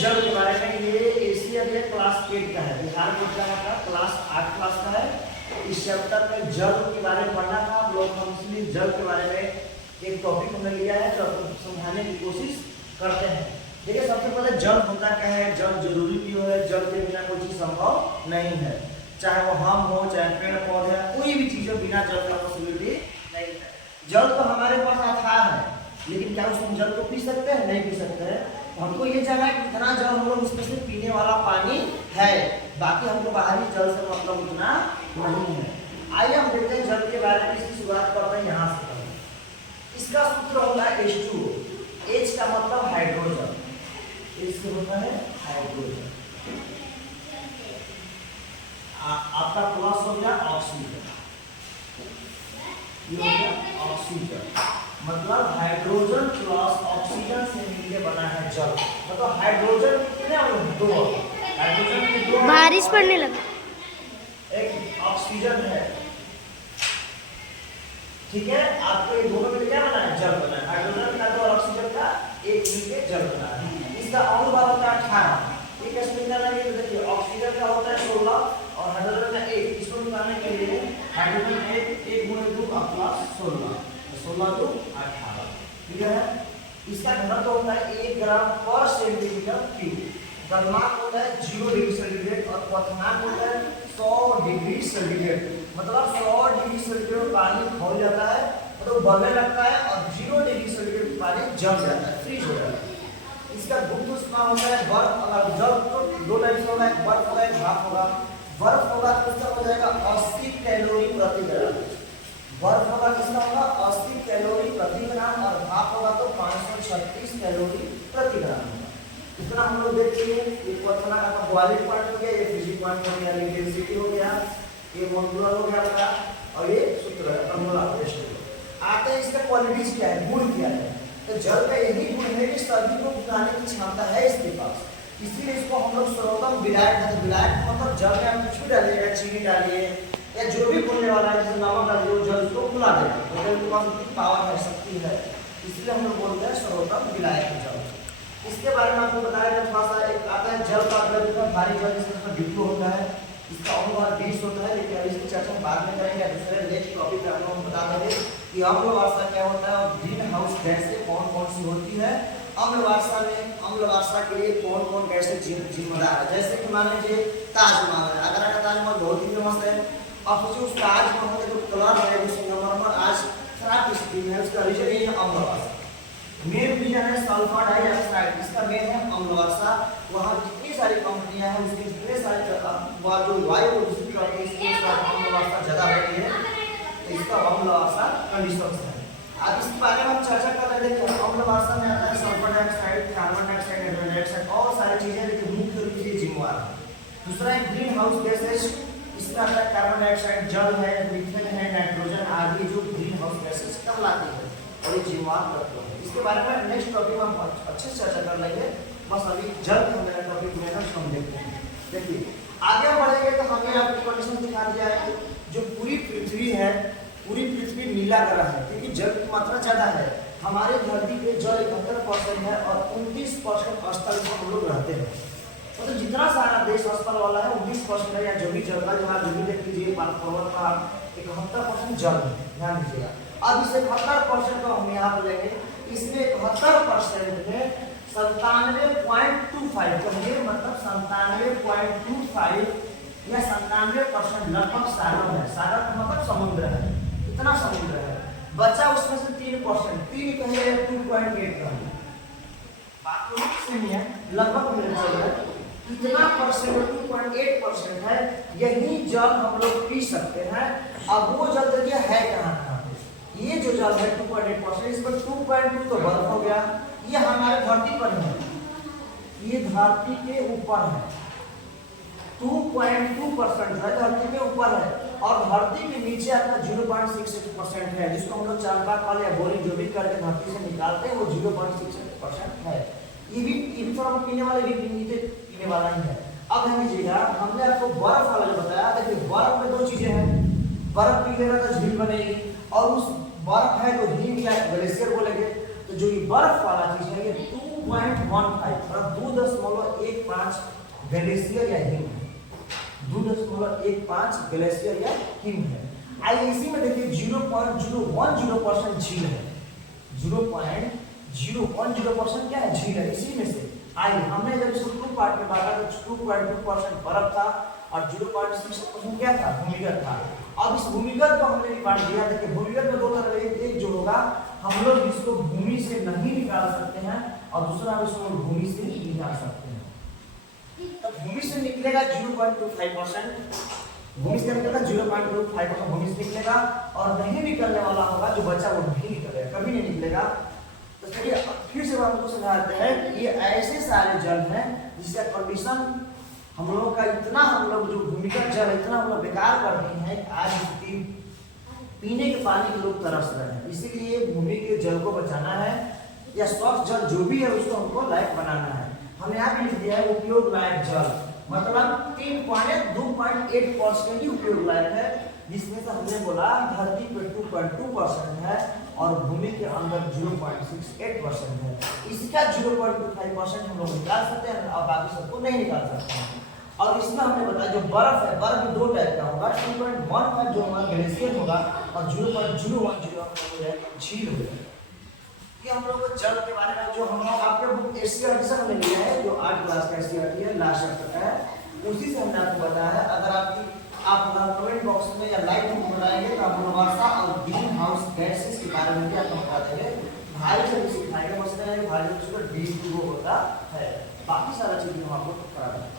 जल के बारे में। ये एशिया के क्लास 8 का है, बिहार बोर्ड का क्लास 8 क्लास का है। इस चैप्टर में जल के बारे में पढ़ना था आप लोग। हम इसलिए जल के बारे में एक टॉपिक हमने लिया है जो समझाने की कोशिश करते हैं। देखिए सबसे पहले जल होता क्या है, जल जरूरी क्यों है, जल के बिना कोई चीज संभव नहीं है। चाहे वो हम हो, चाहे पेड़ पौधे, कोई भी चीज बिना जल का पॉसिबिलिटी नहीं है। जल तो हमारे पास अथाह है, लेकिन क्या उस जल को पी सकते हैं? नहीं पी सकते हैं। हमको ये जाना है कि इतना जल हम लोग उसमें से पीने वाला पानी है, बाकी हमको बाहरी जल से मतलब उतना नहीं है। आइए हम देखते हैं जल के बारे में। इसकी शुरुआत करते हैं यहाँ से। इसका सूत्र होता है H2O। H का मतलब हाइड्रोजन, इससे होता है हाइड्रोजन। आपका प्लस हो गया ऑक्सीजन, ये हो गया ऑक्सीजन, मतलब हाइड्रोजन प्लस ऑक्सीजन से मिलकर बना है जल। मतलब हाइड्रोजन कितने हैं? दो। हाइड्रोजन के दो, बारिश पड़ने लगा। एक ऑक्सीजन है, ठीक है। आपको ये दोनों मिलकर क्या बना है? जल बना है। हाइड्रोजन का दो और ऑक्सीजन का एक मिलकर जल बना है। इसका अणु भार होता है 18। ये कैसे निकालना है? देखिए ऑक्सीजन का होता है 16 और हाइड्रोजन का 1। इसको निकालने के लिए हाइड्रोजन 1 गुणे 2 प्लस 16, 16 2 18, ठीक है। इसका घनत्व होता है 1 ग्राम पर सेंटीमीटर क्यूब। गलनांक होता है 0 डिग्री सेंटीग्रेड और क्वथनांक होता है 100 डिग्री सेंटीग्रेड। मतलब 100 डिग्री सेंटीग्रेड पानी खौल जाता है, मतलब उबलने लगता है, और 0 डिग्री सेंटीग्रेड पानी जम जाता है, फ्रीज हो जाता है। इसका गुप्त उष्मा होता है बर्फ। अगर जल तो दो टाइप से होगा, एक बर्फ होगा, एक भाप होगा। बर्फ होगा तो इसका हो जाएगा 80 कैलोरी प्रति ग्राम। बर्फ होगा किसका होगा? 80 कैलोरी प्रति ग्राम, और भाप होगा तो 536 कैलोरी प्रति ग्राम। इतना हम लोग देखिए। ये क्वेश्चन का बॉइलिंग पॉइंट हो गया, ये फ्रीजिंग पॉइंट हो गया, इंटेंसिटी हो गया, ये मोलकुलर हो गया आपका, और ये सूत्र है मोलर रेशियो। आते हैं इसका क्वालिटीज क्या है, गुण क्या है। तो जल का यही गुण है कि सभी को पिलाने की क्षमता है इसके पास, इसीलिए इसको हम लोग सर्वोत्तम विलायक है। विलायक मतलब जल में आप कुछ भी डालिएगा, चीनी डालिए या जो भी घुलने वाला है, जैसे नमक डालिए, वो जल को घुला देगा। तो जल के पास उतनी पावर है, शक्ति है, इसलिए हम लोग बोलते हैं सर्वोत्तम विलायक जल। इसके बारे में आपको बताया जाए थोड़ा सा। एक आता है जल का द्रव्य, भारी जल जिसका डिप्लो होता है, इसका अणु भार 20 होता है, लेकिन इसकी चर्चा हम बाद में करेंगे। दूसरे नेक्स्ट टॉपिक पे हम लोग बता देंगे कि अम्ल वर्षा क्या होता है और ग्रीन हाउस गैसें कौन कौन सी होती है। अम्ल वर्षा में, अम्ल वर्षा के लिए कौन कौन गैसें जिम्मेदार है। जैसे कि मान लीजिए ताजमहल है, आगरा का ताजमहल बहुत ही फेमस है। अब सोचिए उस ताजमहल का जो कलर है, जो संगमरमर आज खराब स्थिति में है, उसका रीजन ये है अम्ल वर्षा। मेन रीजन है सल्फर डाइऑक्साइड, इसका मेन है अम्ल वर्षा। वहाँ जितनी सारी कंपनियां हैं, उसके जितने सारे जो वायु प्रदूषित करते हैं, इसलिए अम्ल वर्षा ज्यादा होती है, तो इसका अम्ल वर्षा कंडीशन है। अब इसके बारे में हम चर्चा कर रहे थे। अम्ल वर्षा में आता है sulphur dioxide, carbon dioxide, hydrogen dioxide और सारी चीजें, लेकिन मुख्य रूप से जिम्मेवार है। दूसरा है ग्रीन हाउस गैसेस, इसमें आता है कार्बन डाइऑक्साइड, जल है, मीथेन है, नाइट्रोजन आदि जो ग्रीन हाउस गैसेस कहलाती है और ये जिम्मेवार तत्व है। इसके बारे में नेक्स्ट टॉपिक में हम अच्छे से चर्चा कर लेंगे। बस अभी जल्द हम मेरा टॉपिक में हम देखते हैं। देखिए आगे बढ़ेंगे तो हमें आपको कंडीशन दिखा दिया है। जो पूरी पृथ्वी है, पूरी पृथ्वी नीला ग्रह है, क्योंकि जल की मात्रा ज्यादा है। हमारे धरती पे जल 71% है और 29% स्थल पर हम लोग रहते हैं। मतलब जितना सारा देश स्थल वाला है 19% है, या जो भी जल का जो भी देख लीजिए, पर्वत का 71% जल है, ध्यान दीजिएगा। अब इस 71% को हम यहाँ पर लेंगे, इसमें 71% में 97.25 कहिए, मतलब 97.25 या 97% लगभग सागर है। सागर का मतलब समुद्र है, इतना समुद्र है। बचा उसमें से 3%, 3 कहिए 2.8 कहिए, बात तो सेम है, लगभग मेरे चल है। इतना परसेंट 2.8% है, यही जल हम लोग पी सकते हैं। अब वो जल देखिए है कहाँ कहाँ पे, ये जो जल है 2.8%, इसमें 2.2 तो बर्फ हो गया, ये हमारे धरती पर है, ये धरती के ऊपर है। 2.2% है धरती के ऊपर है, और धरती के नीचे अपना 0.66% है, जिसको हम लोग चालबाग या बोरिंग जो भी करके धरती से निकालते हैं, वो 0.66% है। ये भी थोड़ा पीने वाले भी पीने वाला ही है। अब ध्यान दीजिएगा, हमने आपको बर्फ वाला जो बताया, देखिए बर्फ में दो चीजें हैं। बर्फ पिघलेगा तो झील बनेगी, और उस बर्फ है तो हिम या ग्लेशियर बोलेंगे। तो जो ये बर्फ वाला चीज है, ये 2.15 और 2.15 ग्लेशियर या हिम है, 2.15 ग्लेशियर या हिम है। आईएसी में देखिए 0.010% झील है, 0.010% क्या है, झील है। इसी में से आइए हमने जब इसको 2 पार्ट में बांटा तो 2.2% बर्फ था और 0.6% क्या था, भूमिगत था। अब इस भूमिगत को हमने बांट दिया। देखिए भूमिगत में दो तरह एक जो होगा हम लोग इसको भूमि से नहीं निकाल सकते हैं और दूसरा हम इसको भूमि से निकाल सकते हैं। तो भूमि से निकलेगा 0.25%, भूमि से निकलेगा 0.25% भूमि से निकलेगा और नहीं निकलने वाला होगा जो बचा वो नहीं निकलेगा, कभी नहीं निकलेगा। तो चलिए फिर से आपको समझाते हैं। ये ऐसे सारे जल हैं जिसका कंडीशन हम लोग का इतना, हम लोग जो भूमिगत जल इतना हम लोग बेकार कर दिए हैं आज इसकी पीने के पानी के लोग तरस रहे हैं। इसीलिए भूमि के जल को बचाना है या स्वच्छ जल जो भी है उसको हमको लायक बनाना है। हमने यहाँ भी लिख दिया है उपयोग लायक जल, मतलब 2.8% ही उपयोग लायक है, जिसमें से हमने बोला धरती पे 2.2% है और भूमि के अंदर 0.68% है। इसका 0.25% हम लोग निकाल सकते हैं और बाकी सबको नहीं निकाल सकते हैं। और इसमें हमने बताया जो बर्फ है, बर्फ भी दो टाइप का होगा, 2.15 जो हमारा ग्लेशियर होगा और 0.010 झील होगा। ये हम लोग जल के बारे में जो हम लोग आपके बुक एससीईआरटी से हमने लिया है, जो 8 क्लास का एससीईआरटी है, लास्ट चैप्टर का है, उसी से हमने आपको बताया है। अगर आप कमेंट बॉक्स में या लाइव में बताएंगे तो आप वर्षा और ग्रीन हाउस गैसेस के बारे में भी आपको बता देंगे। भारी से भी सिखाएंगे, बस भारी होता है, बाकी सारा चीजें हम आपको करा देंगे।